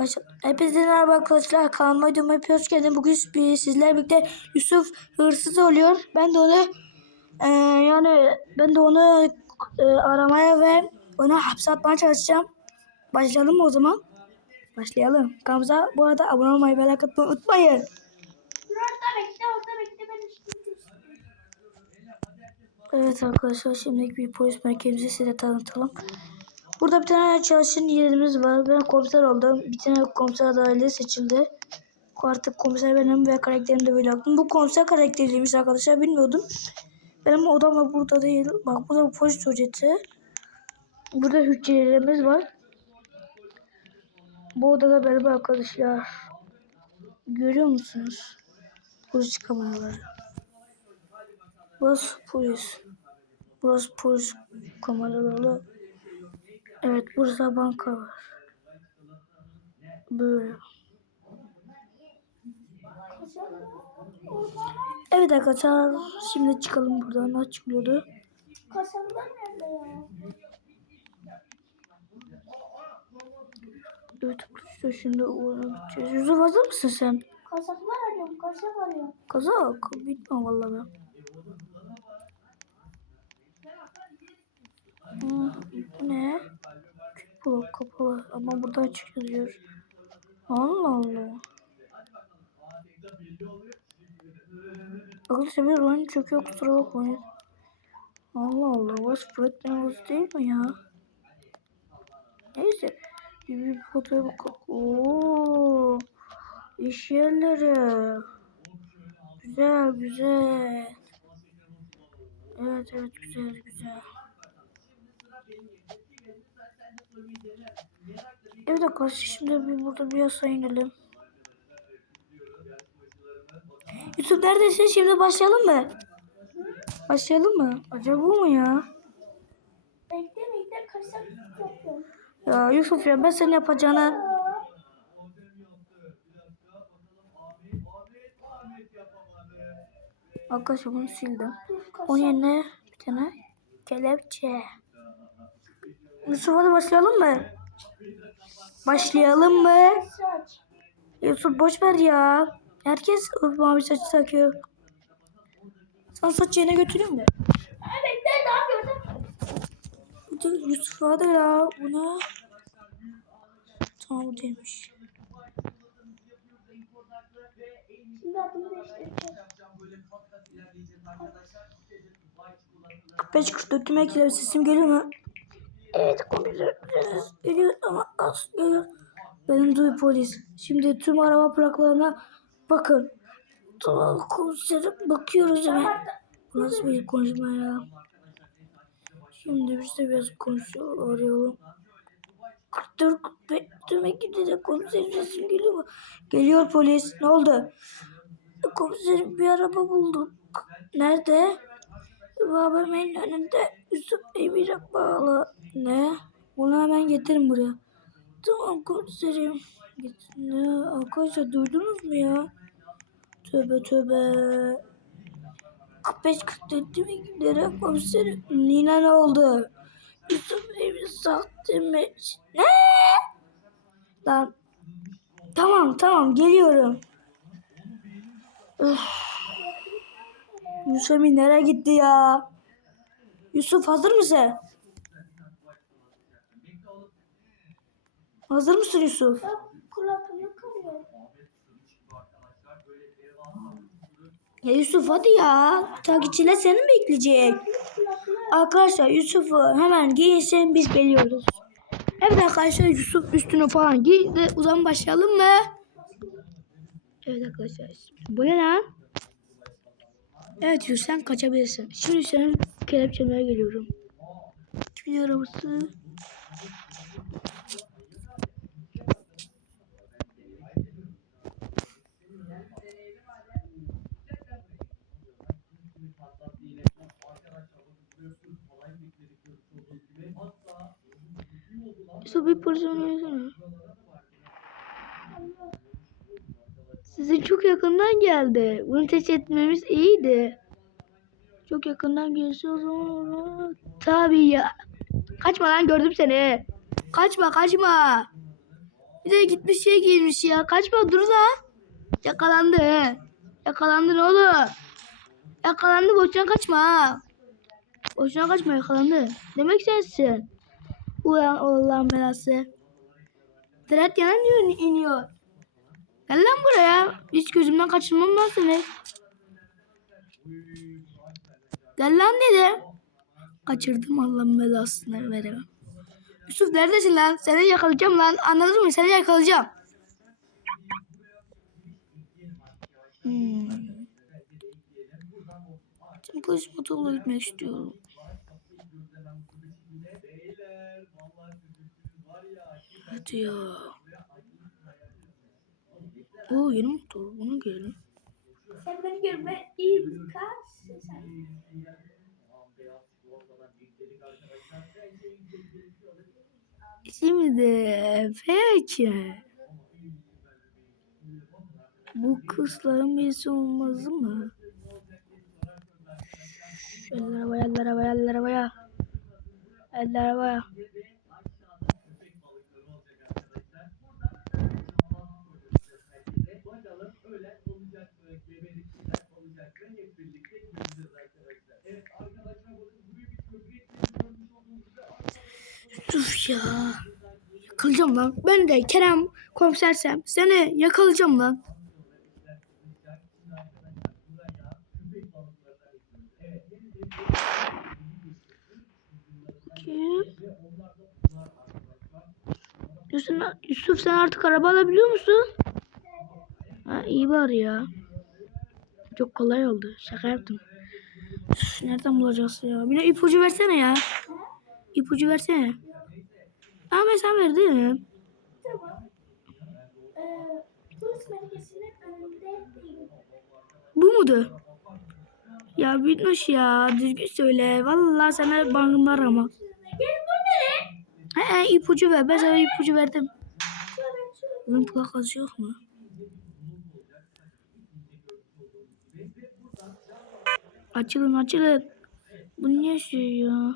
Baş... Hepinize merhaba arkadaşlar. Kanalıma videoma hoş geldin. Bugün sizlerle birlikte Yusuf hırsız oluyor. Ben de onu e, yani ben de onu e, aramaya ve onu hapse atmaya çalışacağım. Başlayalım mı o zaman? Başlayalım. Kanalımıza bu arada abone olmayı ve like atmayı unutmayın. Evet arkadaşlar şimdi bir polis merkezimizi size tanıtalım. Burada bir tane çalışan yerimiz var. Ben komiser oldum. Bir tane komiser adaylığı seçildi. Artık komiser benim ve karakterim de böyle yaptım. Bu komiser karakteriymiş arkadaşlar bilmiyordum. Benim odam da burada değil. Bak burada bir polis hocası. Burada hücrelerimiz var. Bu odada benim arkadaşlar. Görüyor musunuz? Polis kameraları. Burası polis. Burası polis kameraları. Evet burada banka var. Böyle. Evet arkadaşlar şimdi çıkalım buradan. Ne çıkıyordu? Kasalar nerede ya? Evet arkadaşlar şimdi oraya gideceğiz. Yusuf hazır mısın sen? Kasaplar arıyorum kasap arıyorum. Kazak. Bilmiyorum vallahi ben. Ne? Bu kapalı ama burada açık yazıyor. Allah Allah. Arkadaşlar bir oyun çöküyor kusura bakmayın. Allah Allah. Was Fred değil mi ya? Neyse. Bir, fotoğrafa bakalım. Oo. İş yerleri. Güzel güzel. Evet evet güzel güzel. Evet arkadaşlar şimdi bir burada bir yasa inelim. Yusuf neredesin? Şimdi başlayalım mı? Başlayalım mı? Acaba bu mu ya? Bekle bekle yapıyorum. Ya Yusuf ya ben senin yapacağına... Aa, Arkadaşlar bunu sildim. Onun yerine bir tane kelepçe. Yusuf hadi başlayalım mı? Başlayalım mı? Yusuf boş ver ya. Herkes mavi saç takıyor. Sana saç yerine götüreyim mi? Ha, bekle ne yapıyorsun? Yusuf hadi ya. Bu ne? Tamam bu değilmiş. 45 44 kime ekler sesim geliyor mu? Evet ses geliyor ama az geliyor. Benim duy polis. Şimdi tüm araba plakalarına bakın. Tamam komiserim bakıyoruz hemen. Bu nasıl bir konuşma ya? Şimdi biz de biraz konuşuyor arayalım. 44 45 tüm ekipte komiserim sesim geliyor mu? Geliyor polis. Ne oldu? Komiserim bir araba bulduk. Nerede? Babamın önünde Yusuf Emir'e bağlı. Ne? Bunu hemen getirin buraya. Tamam komiserim. Ne? Arkadaşlar duydunuz mu ya? Tövbe tövbe. 45 44 mi giderim komiserim? Nina ne oldu? Yusuf Emir sahte mi? Ne? Lan. Tamam tamam geliyorum. Üf. Yusuf nereye gitti ya? Yusuf hazır mısın? Hazır mısın Yusuf? Ya kulaklığı kırıyor. Ya Yusuf hadi ya. Takipçiler seni mi bekleyecek? Arkadaşlar Yusuf'u hemen giysin biz geliyoruz. Evet arkadaşlar Yusuf üstünü falan giydi. O zaman başlayalım mı? Evet arkadaşlar. Bu ne lan? Evet Yusuf sen kaçabilirsin. Şimdi senin kelepçelemeye geliyorum. Kimin arabası? Yusuf bir pozisyon versene. Size çok yakından geldi. Bunu test etmemiz iyiydi. Çok yakından gelse o zaman tabii ya. Kaçma lan gördüm seni. Kaçma kaçma. Bir de gitmiş şey giymiş ya. Kaçma dur la. Yakalandı. he. Yakalandın oğlum. Yakalandı boşuna kaçma. Boşuna kaçma yakalandı. Demek sensin. Ulan Allah'ın belası. Tret yana iniyor, iniyor. Gel lan buraya. Hiç gözümden kaçırmam ben seni. Gel lan dedi. Kaçırdım Allah'ın belasını veremem. Yusuf neredesin lan? Seni yakalayacağım lan. Anladın mı? Seni yakalayacağım. Hmm. Şimdi polis motorla gitmek istiyorum. Hadi ya. Oo yeni motor. Bunu gelin. Sen beni görme iyi bir sen. Şimdi peki. Bu kızların birisi olmaz mı? Eller havaya, eller havaya, eller havaya. Eller havaya. Uf ya. Yakalayacağım lan. Ben de Kerem komisersem seni yakalayacağım lan. Yusuf, Yusuf sen artık araba alabiliyor musun? Ha, iyi bari ya. Çok kolay oldu. Şaka yaptım. Üf, nereden bulacağız ya? Bir de ipucu versene ya. İpucu versene. Ama sen verdin. Tamam. Ee, değil. Bu mudur? Ya bitmiş ya. Düzgün söyle. Vallahi sana bangınlar ama. Gel bu ne? He ipucu ver. Ben sana ipucu verdim. Bunun plakası yok mu? Açılın açılın. Bu niye şey ya?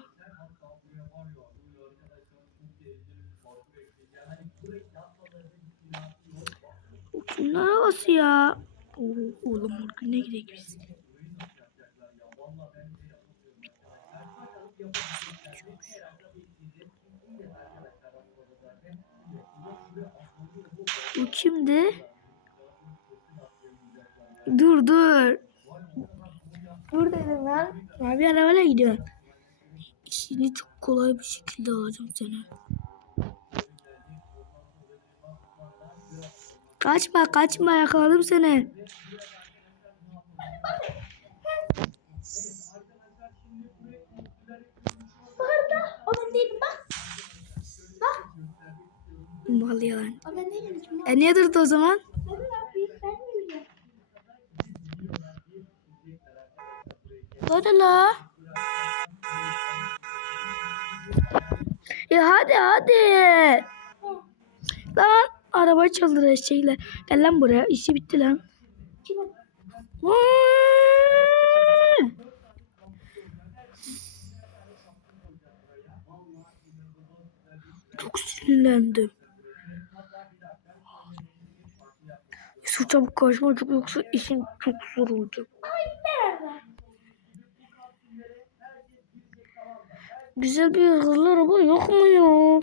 Kimin arabası ya? Oo, oğlum ne gidelim biz. Bu kimdi? Dur dur. Dur dedim lan. Abi arabayla gidiyor. İşini çok kolay bir şekilde alacağım seni. Kaçma kaçma yakaladım seni. Mal yalan. E niye durdu o zaman? Ben ne yapayım? Ben mi bileyim? Hadi la. Ya hadi hadi. Lan araba çaldılar eşeğiyle. Gel lan buraya. İşi bitti lan. Çok sinirlendim. Yusuf çabuk karşıma çok yoksa işin çok zor olacak. Merhaba. Güzel bir hızlı araba yok mu ya?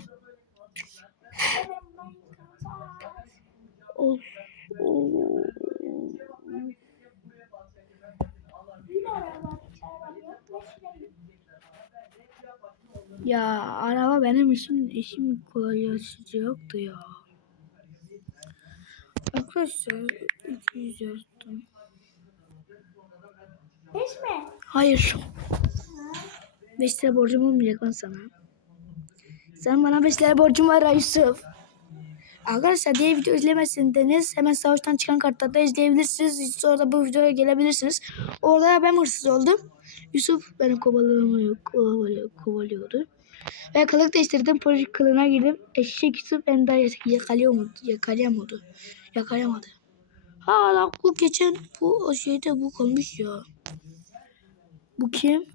Of. Ya araba benim işim işimi kolaylaştıracaktı ya. Arkadaşlar 200 yazdım. Beş mi? Hayır. 5 lira borcum olmayacak lan sana. Sen bana 5 lira borcum var Yusuf. Arkadaşlar diğer video izlemezseniz hemen üstten çıkan kartlarda izleyebilirsiniz. Sonra bu videoya gelebilirsiniz. Orada ben hırsız oldum. Yusuf beni kovalamıyor, kovalıyor, kovalıyordu. Ve kılık değiştirdim. Polis kılığına girdim. Eşek Yusuf beni daha yakalıyor mu? Yakalayamadı. Yakalayamadı. Hala bu geçen bu şeyde bu kalmış ya. Bu kim?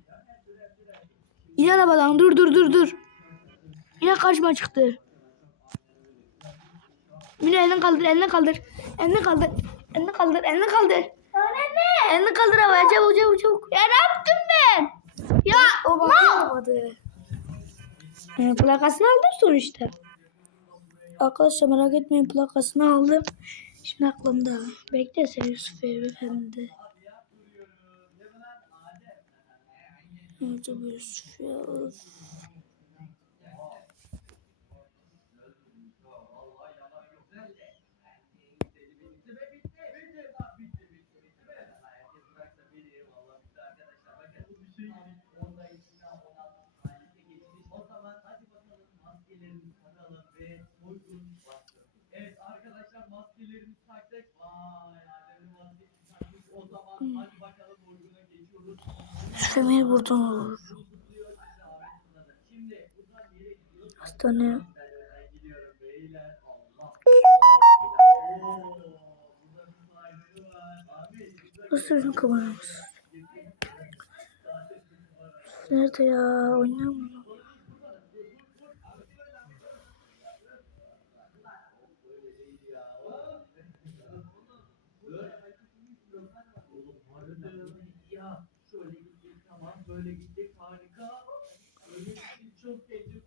İn arabadan dur dur dur dur. Yine karşıma çıktı. Mine elini kaldır, elini kaldır. Elini kaldır. Elini kaldır, elini kaldır. Anne. Elini kaldır havaya çabuk çabuk çabuk. Ya ne yaptım ben? Ya O bakamadı. Ee, plakasını aldım sonuçta. Arkadaşlar merak etmeyin plakasını aldım. Şimdi aklımda. Bekle sen Yusuf Efendi. Nerede bu Yusuf ya? Of. Evet arkadaşlar maskelerimizi taktık. Vay Adem'in maskesini taktık. O zaman hadi bakalım oyuna geçiyoruz. Yusuf Emir buradan olur. Şimdi buradan yere gidiyoruz. Hastane. Ben gidiyorum beyler. Allah. Oo, burada bir sahibi var. Abi Nasıl bizim kameramız? Nerede ya? Oynamıyor. ya şöyle gittik tamam böyle gittik harika. Öyle gittik çok geçtik.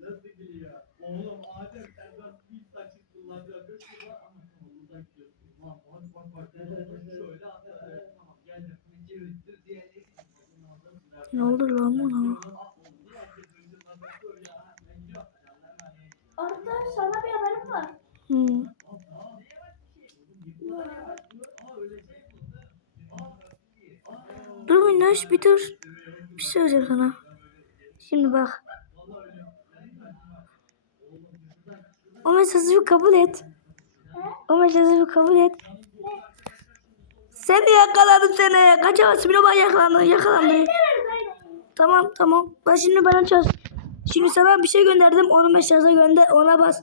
Nasıl gülüyor? Oğlum Adem sen nasıl bir saçı kullanacaksın? Şurada ama tamam buradan gidiyorsun. Tamam bak bak bak. Şöyle atladı. Tamam geldim. Çevirdim diğerleri. Ne oldu lan buna? Arda sana bir haberim var. Hmm. Minnaş bir dur. Bir şey söyleyeceğim sana. Şimdi bak. O mesajı kabul et. O mesajı kabul et. Seni yakaladım seni. Kaçamazsın bile bana yakalandın. Yakalandın. Tamam tamam. Bak şimdi bana çöz. Şimdi sana bir şey gönderdim. Onu mesaja gönder. Ona bas.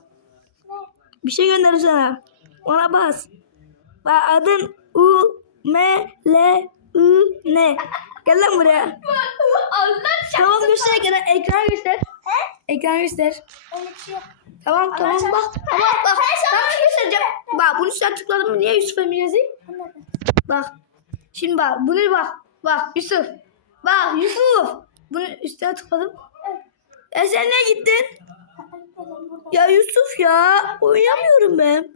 Bir şey gönderdim sana. Ona bas. Bak adın U M L I N. Gel lan buraya. Allah Tamam göster ekran, ekran göster. Ekran göster. Tamam tamam bak. Tamam bak. Tamam şey göstereceğim. Bak bunu sen tıkladın mı? Niye Yusuf Emir yazayım? Bak. Şimdi bak. Bunu bak. Bak Yusuf. Bak Yusuf. Bunu üstüne tıkladım. E sen ne gittin? Ya Yusuf ya. Oynamıyorum ben.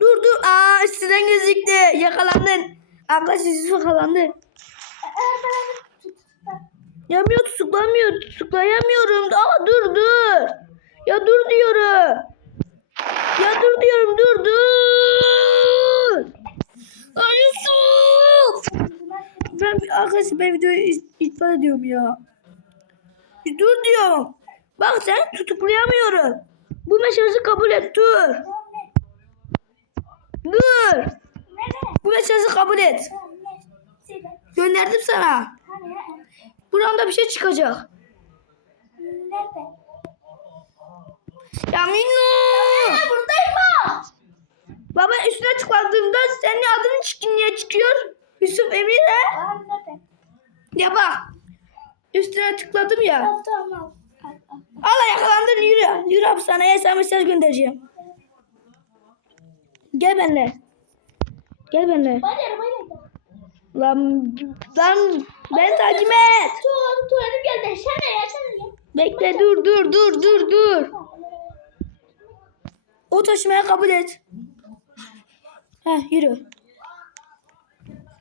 Dur dur. Aa üstünden gözüktü. Yakalandın. Yakalandı. Eğer ben Yamıyor tutuklamıyor. Tutuklayamıyorum. Ama dur dur. Ya dur diyorum. Ya dur diyorum dur dur. Ay Yusuf. Ben arkadaşlar ben videoyu iptal ediyorum ya. Dur diyorum. Bak sen tutuklayamıyorum. Bu mesajı kabul et dur. Dur. Bu mesajı kabul et. Gönderdim sana. Buramda bir şey çıkacak. Ya Minno. Buradayım ha. Baba üstüne tıkladığımda senin adın çıkıyor niye çıkıyor? Yusuf nerede? Ya bak. Üstüne tıkladım ya. Al tamam al. Yakalandın yürü. Yürü hapishaneye sana mesaj göndereceğim. Gel benimle. Gel benimle. Hadi arabayla gidelim. Lan, lan ben takip et. Tuvalet tuvaletim geldi. Sen de ya sen de ya. Bekle dur dur dur dur dur. O taşımaya kabul et. Heh yürü.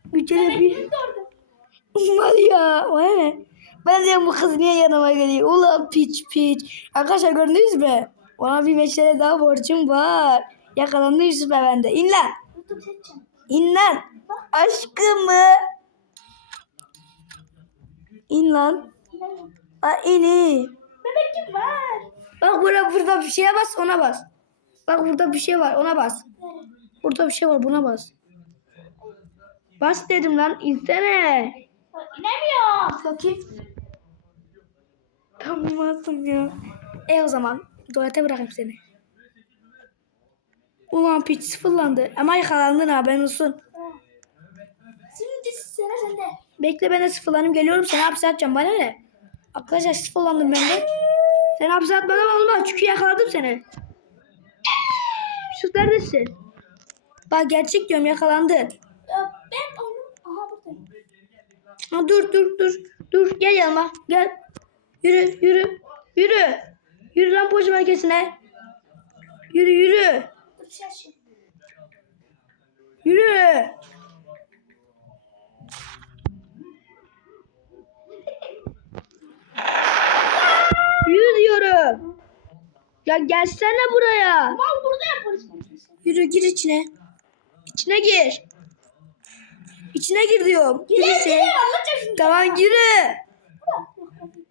Bir kere bir. Var ya. Var ne? Ben diyorum bu kız niye yanıma geliyor? Ulan piç piç. Arkadaşlar gördünüz mü? Ona bir meşale daha borcum var. Yakalandı Yusuf Efendi. İn lan. Youtube seçeceğim. İn lan. Aşkımı. İn lan. Aa, in in. Var. Bak burada, burada bir şeye bas ona bas. Bak burada bir şey var ona bas. Burada bir şey var buna bas. Bas dedim lan insene. İnemiyor. Bakayım. Tamam ya. E o zaman tuvalete bırakayım seni. Ulan piç sıfırlandı. Ama yakalandın haberin olsun. Şimdi sıra sende. Bekle ben de sıfırlanayım geliyorum sana hapse atacağım bana ne? Arkadaşlar sıfırlandım ben de. Sen hapse atmadan olmaz çünkü yakaladım seni. Yusuf neredesin? Bak gerçek diyorum yakalandın. Ya ben onu... Aha buradayım. Ha, dur dur dur. Dur gel yanıma gel. Yürü yürü. Yürü. Yürü lan polis merkezine. Yürü yürü. Yürü. Yürü diyorum. Ya gelsene buraya. Mal burada ya polis merkezi. Yürü gir içine. İçine gir. İçine gir diyorum. Gir içine. Tamam yürü.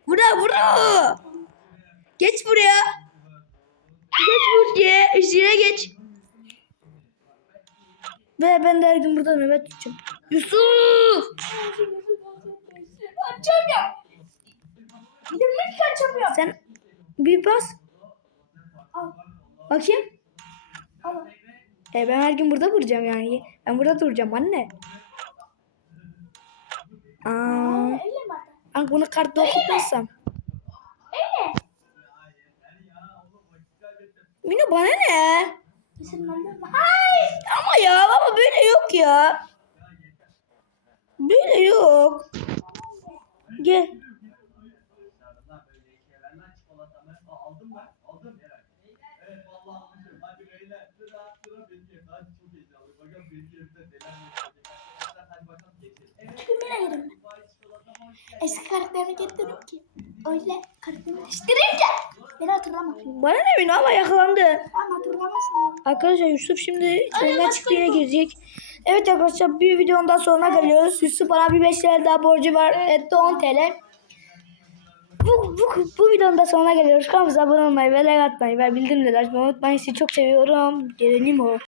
Bura bura. Geç buraya. Geç buraya. Üstüne geç. Ve ben de her gün burada nöbet tutacağım. Yusuf. Açamıyorum. Ki açamıyorum. Sen bir bas. Al. Bakayım. Al. E ben her gün burada duracağım yani. Ben burada duracağım anne. Aa, hatta? ben bunu kartta okutmazsam. Öyle. Mine bana ne? Mi? Hayır. Ama ya ama böyle yok ya. Böyle yok. Gel. Eski karakterime getirdim ki. Öyle karakterimi değiştirince beni hatırlamaz. Bana ne Mine ama yakalandı. Ben hatırlamazsın. Arkadaşlar Yusuf şimdi içerinden çıktı yine girecek. Evet arkadaşlar bir videonun daha sonuna geliyoruz. Yusuf bana bir 5 TL daha borcu var. Etti 10 TL. Bu, bu, bu videonun da sonuna geliyoruz. Kanalımıza abone olmayı ve like atmayı ve bildirimleri açmayı unutmayın. Sizi çok seviyorum. Gelelim o.